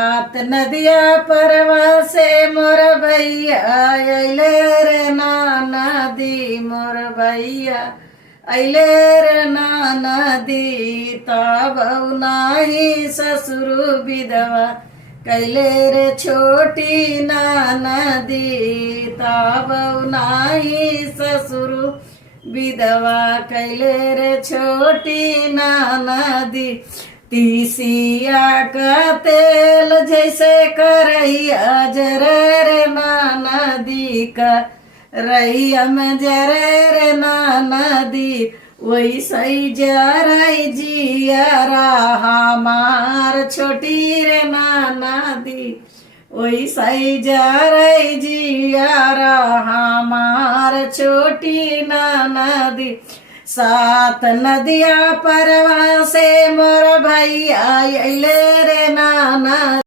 हाथ नदिया परवा से मोर भैया अइले रे नाना दी मोर भैया अइले रे नाना दी तब नाही ससुर विधवा कैले रे छोटी नाना दी तब नाही ससुर विधवा कैले रे छोटी नाना दी तीसिया का तेल जैसे करैया जरे रे नाना दी का रैया में जरे रे नाना दी वैसे जराई जियारा हमार छोटी रे नाना दी वैसे जराई जियारा हमार छोटी नाना दी सात नदिया परवा से मोर भैया अइले रे नाना